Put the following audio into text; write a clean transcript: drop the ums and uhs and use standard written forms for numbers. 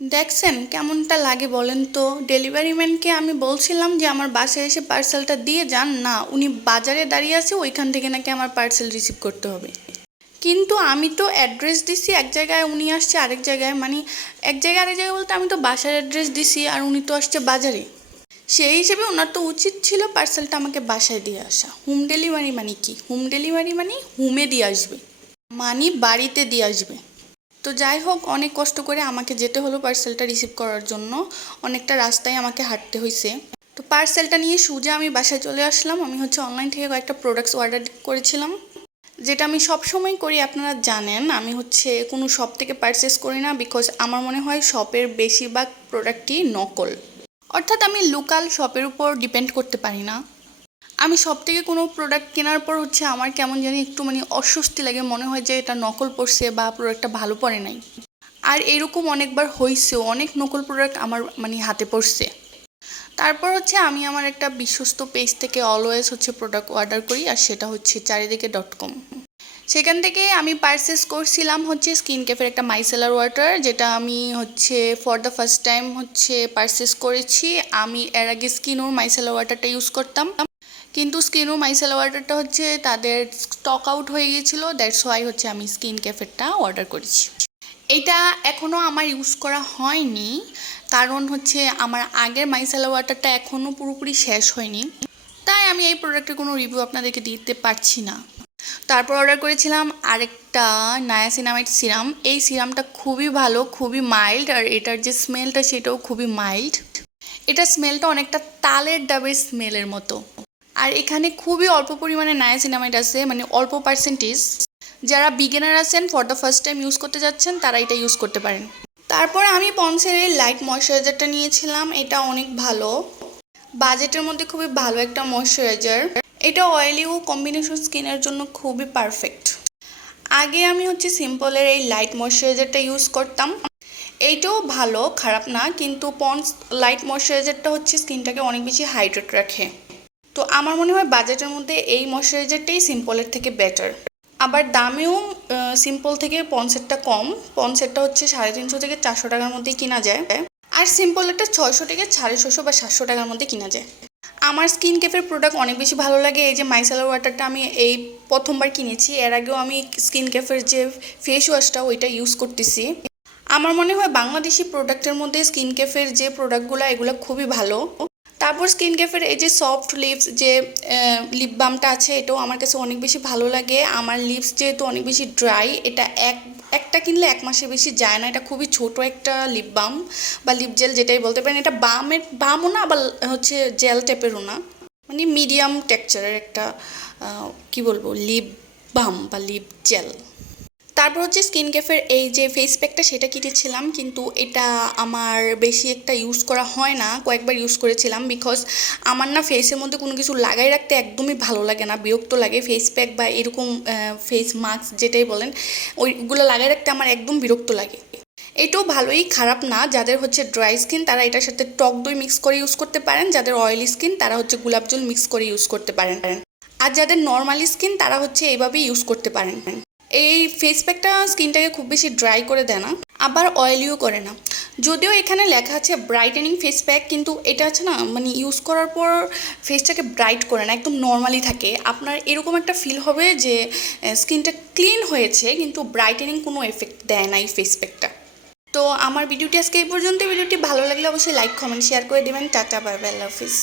দেখছেন কেমনটা লাগে বলেন তো? ডেলিভারি ম্যানকে আমি বলছিলাম যে আমার বাসায় এসে পার্সেলটা দিয়ে যান, না উনি বাজারে দাঁড়িয়ে আছে, ওইখান থেকে নাকি আমার পার্সেল রিসিভ করতে হবে। কিন্তু আমি তো অ্যাড্রেস দিছি এক জায়গায়, উনি আসছে আরেক জায়গায়, মানে এক জায়গায় আরেক জায়গায় বলতে আমি তো বাসার অ্যাড্রেস দিছি আর উনি তো আসছে বাজারে। সেই হিসেবে ওনার তো উচিত ছিল পার্সেলটা আমাকে বাসায় দিয়ে আসা। হোম ডেলিভারি মানে কি? হোম ডেলিভারি মানে হোমে দিয়ে আসবে, মানে বাড়িতে দিয়ে আসবে। তো যাই হোক, অনেক কষ্ট করে আমাকে যেতে হলো পার্সেলটা রিসিভ করার জন্য। অনেকটা রাস্তায় আমাকে হাঁটতে হয়েছে। তো পার্সেলটা নিয়ে সোজা আমি বাসায় চলে আসলাম। আমি অনলাইন থেকে কয়েকটা প্রোডাক্টস অর্ডার করেছিলাম, যেটা আমি সব সময় করি। আপনারা জানেন আমি কোনো শপ থেকে পারচেস করি না, বিকজ আমার মনে হয় শপের বেশিরভাগ প্রোডাক্টই নকল। অর্থাৎ আমি লোকাল শপের উপর ডিপেন্ড করতে পারি না। আমি সব থেকে কোনো প্রোডাক্ট কেনার পর আমার কেমন জানি একটু অস্বস্তি লাগে, মনে হয় যে এটা নকল পড়ছে বা প্রোডাক্টটা ভালো পড়ে নাই। আর এরকম অনেকবার হয়েছেও, অনেক নকল প্রোডাক্ট আমার হাতে পড়ছে। তারপর আমি আমার একটা বিশ্বস্ত পেজ থেকে অলওয়েজ প্রোডাক্ট অর্ডার করি, আর সেটা চারিদিকে.com। সেখান থেকে আমি পারচেস করছিলাম স্কিন কেফের একটা মাইসেলার ওয়াটার, যেটা আমি for the first time purchase করেছি। আমি এর আগে স্কিনও মাইসেলার ওয়াটারটা ইউজ করতাম, কিন্তু স্কিনও মাইসেলার ওয়াটারটা তাদের স্টক আউট হয়ে গিয়েছিলো। দ্যাটস ওয়াই আমি স্কিন ক্যাফেরটা অর্ডার করেছি। এটা এখনও আমার ইউজ করা হয়নি, কারণ আমার আগের মাইসেলার ওয়াটারটা এখনও পুরোপুরি শেষ হয়নি, তাই আমি এই প্রোডাক্টের কোনো রিভিউ আপনাদেরকে দিতে পারছি না। তারপর অর্ডার করেছিলাম আরেকটা নায়াসিনামাইড সিরাম। এই সিরামটা খুবই ভালো, খুবই মাইল্ড, আর এটার যে স্মেলটা সেটাও খুবই মাইল্ড। এটার স্মেলটা অনেকটা তালের ডাবের স্মেলের মতো। আর এখানে খুবই অল্প পরিমাণে নায়াসিনামাইড আছে, মানে অল্প পার্সেন্টেজ। যারা বিগিনার আছেন, for the first time use করতে যাচ্ছেন, তারা এটা ইউজ করতে পারেন। তারপর আমি পন্সের এই লাইট ময়শ্চারাইজারটা নিয়েছিলাম। এটা অনেক ভালো, বাজেটের মধ্যে খুবই ভালো একটা ময়শ্চারাইজার। এটা অয়েলি ও কম্বিনেশন স্কিনের জন্য খুবই পারফেক্ট। আগে আমি সিম্পলের এই লাইট ময়শ্চারাইজারটা ইউজ করতাম। এইটাও ভালো, খারাপ না, কিন্তু পন্স লাইট ময়শ্চারাইজারটা স্কিনটাকে অনেক বেশি হাইড্রেট রাখে। তো আমার মনে হয় বাজেটের মধ্যে এই ময়শ্চারাইজারটাই সিম্পলের থেকে বেটার। আবার দামেও সিম্পল থেকে পন্সেরটা কম। পন্সেরটা 350 থেকে 400 টাকার মধ্যেই কিনা যায়, আর সিম্পলেরটা 600 থেকে 650 বা 700 টাকার মধ্যে কিনা যায়। আমার স্কিন কেফের প্রোডাক্ট অনেক বেশি ভালো লাগে। এই যে মাইসেলার ওয়াটারটা আমি এই প্রথমবার কিনেছি, এর আগেও আমি স্কিন কেফের যে ফেস ওয়াশটা ওইটা ইউজ করতেছি। আমার মনে হয় বাংলাদেশি প্রোডাক্টের মধ্যে স্কিন কেফের যে প্রোডাক্টগুলো এগুলো খুবই ভালো। তারপর স্কিন কেফের এই যে সফট লিপস যে লিপ বামটা আছে, এটাও আমার কাছে অনেক বেশি ভালো লাগে। আমার লিপস যেহেতু অনেক বেশি ড্রাই, এটা একটা কিনলে 1 মাসের বেশি যায় না। এটা খুবই ছোট একটা লিপ বাম বা লিপ জেল যেটাই বলতে পারেন। এটা বামও না, আবার জেল টাইপেরও না, মানে মিডিয়াম টেক্সচারের একটা কি বলবো, লিপ বাম বা লিপ জেল। তারপর স্কিন কেফের এই যে ফেস প্যাকটা, সেটা কিনেছিলাম, কিন্তু এটা আমার বেশি একটা ইউজ করা হয় না। কয়েকবার ইউজ করেছিলাম, বিকজ আমার না ফেসের মধ্যে কোনো কিছু লাগাই রাখতে একদমই ভালো লাগে না, বিরক্ত লাগে। ফেস প্যাক বা এরকম ফেস মাস্ক যেটাই বলেন, ওইগুলো লাগাই রাখতে আমার একদম বিরক্ত লাগে। এটাও ভালোই, খারাপ না। যাদের ড্রাই স্কিন তারা এটার সাথে টক দই মিক্স করে ইউজ করতে পারেন। যাদের অয়েলি স্কিন তারা গোলাপ জল মিক্স করে ইউজ করতে পারেন। আর যাদের নর্মালি স্কিন তারা এইভাবেই ইউজ করতে পারেন। এই ফেস প্যাকটা স্কিনটাকে খুব বেশি ড্রাই করে দেয় না, আবার অয়েলিও করে না। যদিও এখানে লেখা আছে ব্রাইটেনিং ফেস প্যাক, কিন্তু এটা না মানে ইউজ করার পর ফেসটাকে ব্রাইট করে না, একদম নর্মালি থাকে। আপনার এরকম একটা ফিল হবে যে স্কিনটা ক্লিন হয়েছে, কিন্তু ব্রাইটেনিং কোনো এফেক্ট দেয় না এই ফেস প্যাকটা। তো আমার ভিডিওটি আজকে এই পর্যন্ত। ভিডিওটি ভালো লাগলে অবশ্যই লাইক, কমেন্ট, শেয়ার করে দেবেন। টাটা, বাই বাই, আল্লাহ হাফিজ।